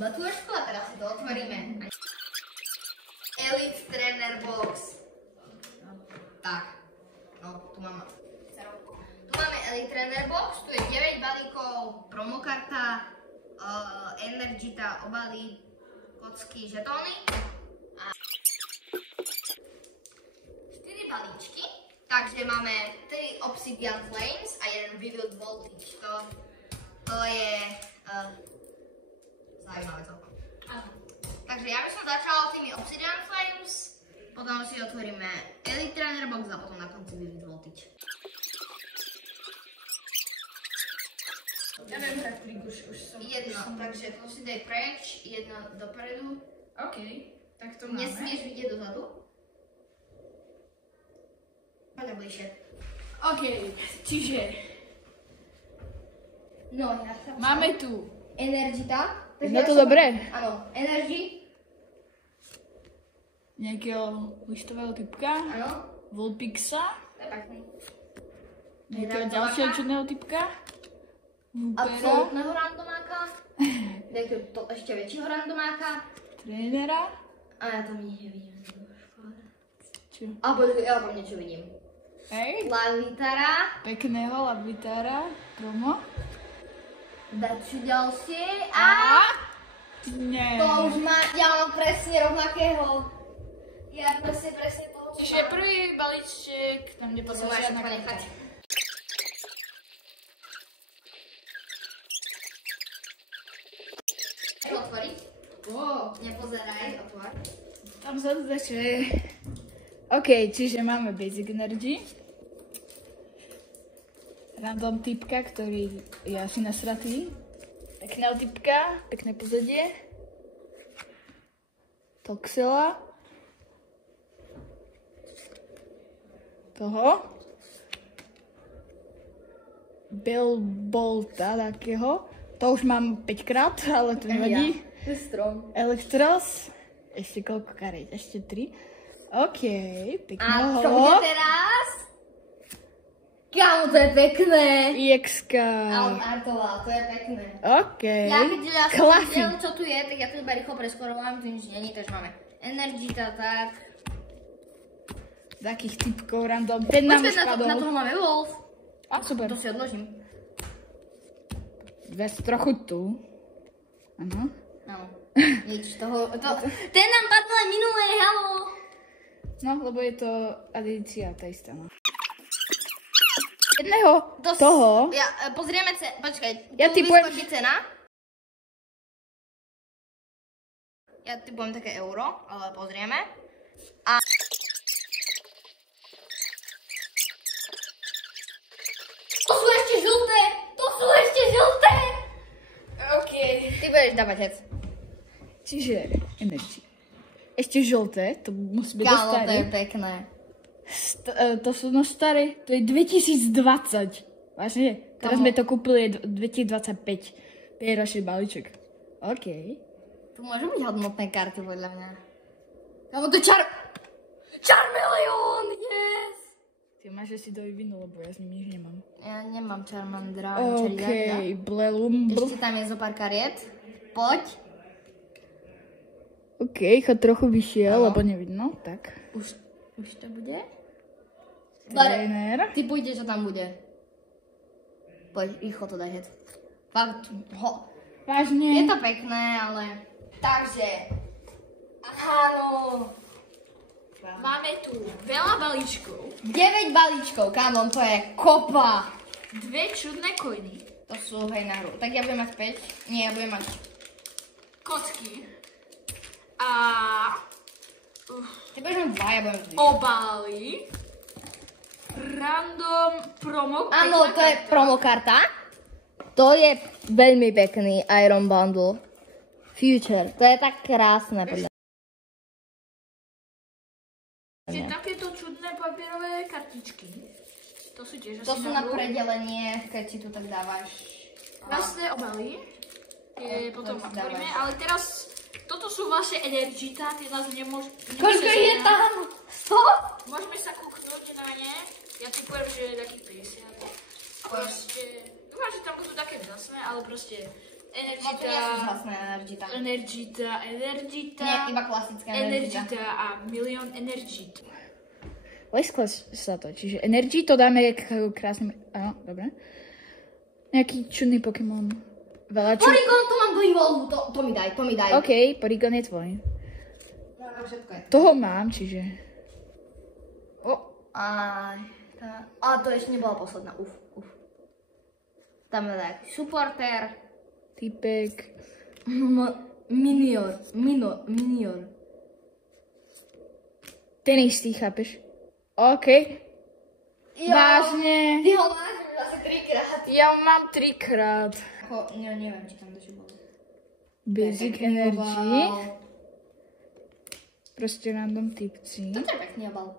na tú ešku a teraz si to otvoríme. Elite Trainer Box. Tak, no tu máme Elite Trainer Box, tu je 9 balíkov, promokarta, Energita, obaly, kocky, žetóny a 4 balíčky. Takže máme 3 Obsidian Flames a 1 Vivid Voltage. To je zaujímavé celkom. Takže ja by som začala tými Obsidian Flames, potom si otvoríme Elite Trainer Box a potom na konci Vivid Voltage. Ja viem hrať League, už som... Jedno, takže to si daj preč, jedno dopredu. OK, tak to máme. Nesmieš vidieť dozadu. Poďme bližšie. OK, čiže... No, ja sa... Máme tu... Energita. Je to dobré? Áno, Energy. Nejakého listového typka. Áno. Vulpixa. To je pekný. Nejakého ďalšieho čudného typka. Vupera. Absolutného randomáka. Nejakého ešte väčšieho randomáka. Trénera. A ja tam nič nevidím. Čo? A počkaj, ja tam niečo vidím. Hej. Lavitara. Pekného Lavitara. Promo. Dačo ďalšie. A... Nie. To už má, ja mám presne rovnakého. Ja presne toho. Čiže prvý balíček, tam kde To poslal máš žiadna nechať. karta. Otvoriť? Wow. Nepozeraj, otvor. Tam sa začne. OK, čiže máme Basic Energy. Random typka, ktorý je asi nasratý. Pekného typka, pekné pozadie. Toxela. Toho. Bellbolta takého. To už mám 5 krát, ale to nevadí. To je strom. Elektros. Ešte koľko kariet? Ešte 3. OK, pekného. A čo bude teraz? Kámo, to je pekné. EX-ka. Artová, to je pekné. OK. Ja keďže ja som Klafy. videl, čo tu je, tak ja to iba rýchlo preskorovávam, tu nič není, takže máme Energita, tak. Takých typkov random. Ten nám už Počkaj, na padol. toho máme Wolf. A super. To si odložím. Zas trochu tu. Áno. No, nič toho, ten nám padol aj minulé, halo. No, lebo je to edícia tá istá, no. Jedného toho. Ja, pozrieme počkaj, Ja tu typujem, vyskočí cena. Ja typujem také euro, ale pozrieme. A... To sú ešte žlté! To sú ešte žlté! OK. Ty budeš dávať hec. Čiže energy. Ešte žlté, to musí byť Kámo, to je staré. pekné. To sú no staré, to je 2020. Vážne, teraz sme to kúpili 2025. Pierošný balíček. OK. Tu môžu byť hodnotné karty, podľa mňa. Kámo, to je Charmeleon, yes! Ty máš asi do vývinu, lebo ja s ním nič nemám. Ja nemám Charmandra. OK, Blelum. Ešte tam je zo pár kariet. Poď. OK, chod trochu vyššie, Áno. lebo nevidno, tak. Už to bude? Trainer. Ty pôjde, čo tam bude. Poď, rýchlo to daj hneď. Fakt, je Vážne. to pekné, ale... Takže... Áno. Máme tu veľa balíčkov. 9 balíčkov, kámo, to je kopa. Dve čudné coiny. To sú hej na hru. Tak ja budem mať 5. Nie, ja budem mať... Kocky. A... Ty budeš mať 2, ja budem mať 2. Obaly. Random promo. Áno, to je promokarta. To je veľmi pekný Iron Bundle. Future. To je tak krásne. Čiže takéto čudné papierové kartičky. To sú tiež To asi sú na na hru. predelenie, keď si tu tak dávaš. Vlastné obaly. Tie To potom si otvoríme, dávaš. ale teraz toto sú vlastne Energita, tie nás Koľko je tam? 100? Môžeme sa kúknúť na ne. Ja typujem, že je takých 50. Proste, dúfam, že tam budú také vzácne, ale proste to nie sú zhasné energita. Energita. Nie, iba klasická energita. Energita a milión energit. Leskla sa to, čiže energy to dáme jak krásne... Áno, dobre. Nejaký čudný Pokémon. Porygon, to mám do evolvu, to mi daj. OK, Porygon je tvoj. No, všetko je. Toho mám, čiže... To ešte nebola posledná, uf. Tam je taký supporter. Typek. Minior. Ten istý, chápeš? OK. Vážne. Ty ho máš už asi 3-krát. Ja mám 3-krát. Neviem, či tam dačo bolo. Basic Energy. Proste random typci. Toto je pekný obal.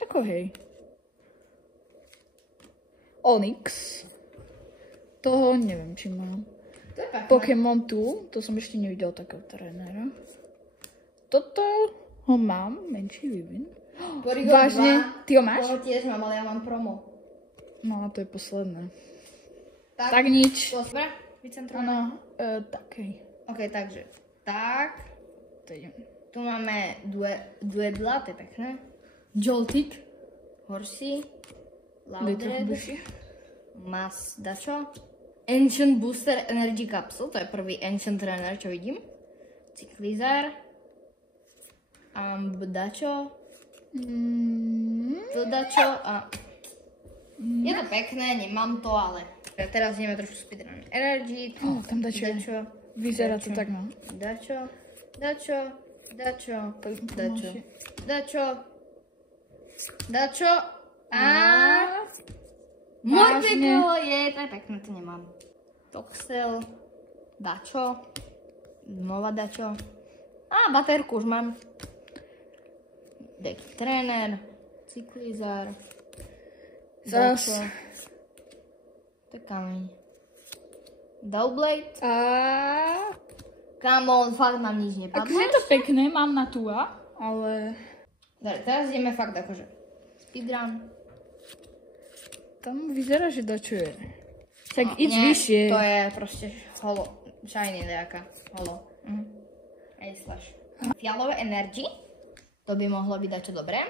Ako hej. Onyx. Toho neviem, či mám. To je pekné. Pokémon tu, to som ešte nevidel takého trénera. Toto ho mám, menší vývin. Porygon Vážne, 2. ty ho máš? Toho tiež mám, ale ja mám promo. No, to je posledné. Tak nič. Dobre, vycentrované. Áno, tak hej. OK, takže, tak. To idem. Tu máme Duedla, to je pekné. Joltik. Horsey. Little Loudred. Bushy. Mas dačo. Ancient Booster Energy Capsule, to je prvý Ancient Trainer, čo vidím. Cyclizar. Dačo. To dačo a... Je to pekné, nemám to, ale... Teraz ideme trošku speedrun. Energy. Tam dačo. Vyzerá to tak, no. Dačo. A... Morpeko je, to je pekné, to nemám. Toxel, dačo, znova dačo. Baterku už mám. Deky Trainer, Cyclizar, dačo. To je kameň. Doublade. Come on, fakt mám nič nepadne. Akože je to pekné, mám na Tua, ale... Dobre, teraz ideme fakt akože speedrun. Tam vyzerá, že dačo je. Tak ísť vyššie. To je proste holo. Shiny nejaká. Holo. Slash. Fialové Energy. To by mohlo byť dačo dobré.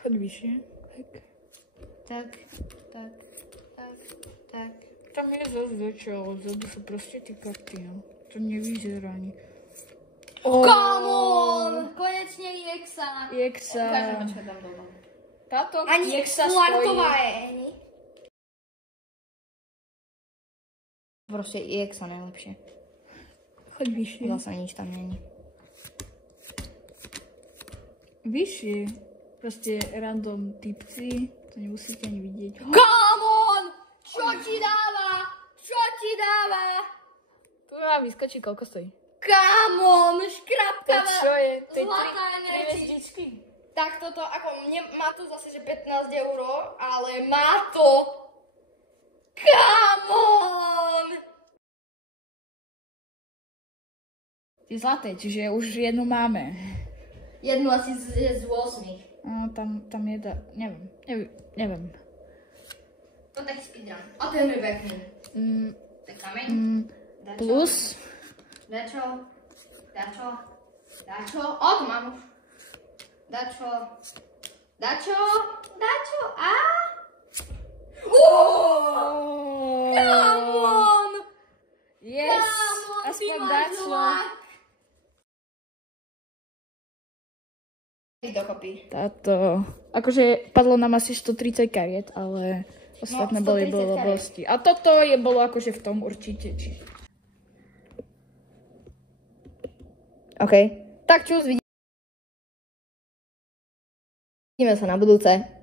Choď vyššie. Tak. Tam je zase dačo, ale vzadu sú proste tie karty, no. To nevyzerá ani. Come on! Konečne EXA. EXA. Ukážeme, čo je tam doma. Táto Ani EXA Quartová stojí. je, ani. Proste EXA najlepšie. Choď vyššie. Zase nič tam není. Vyššie. Proste random typci. To nemusíte ani vidieť. Come on! Čo ti dáva? Tu vám vyskočí, koľko stojí. Come on! Škrapkava! Čo je? Zlatá energy. hviezdičky. Tak toto, ako má to zase, že 15 €, ale má to... Come on! Tie zlaté, čiže už jednu máme. Jednu asi z 8. No, tam je neviem. To tak speedrun. A ten je pekný. To je kameň. Plus. Dačo. O, tu mám už. Dačo. A... Come on! Yes! Aspoň dačo. Dokopy. Táto. Akože padlo nám asi 130 kariet, ale ostatné boli blbosti. A toto bolo akože v tom určite. OK. Tak čus, vidíme sa na budúce.